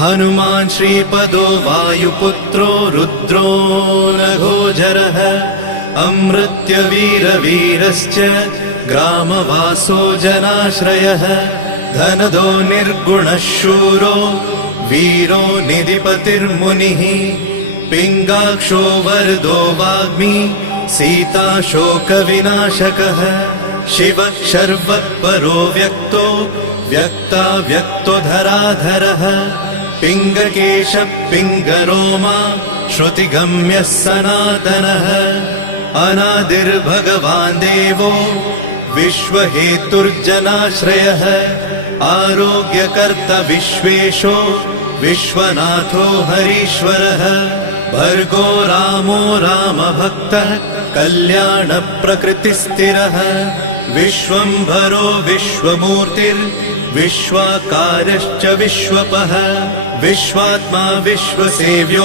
हनुमान् श्रीपदो वायुपुत्रो रुद्रो नघोजरः अमृत्यवीरवीरश्च ग्रामवासो जनाश्रयः धनदो निर्गुणः शूरो वीरो निधिपतिर्मुनिः पिङ्गाक्षो वरदो वाग्मी सीताशोकविनाशकः शिवः शर्वत्परो व्यक्तो व्यक्ताव्यक्तो धराधरः पिङ्गकेशः पिङ्गरोमा श्रुतिगम्यः सनातनः अनादिर्भगवान् देवो विश्वहेतुर्जनाश्रयः आरोग्यकर्ता विश्वेशो विश्वनाथो हरीश्वरः भर्गो रामो रामभक्तः कल्याणप्रकृतिस्थिरः विश्वम्भरो विश्वमूर्तिर्विश्वाकारश्च विश्वपः विश्वात्मा विश्वसेव्यो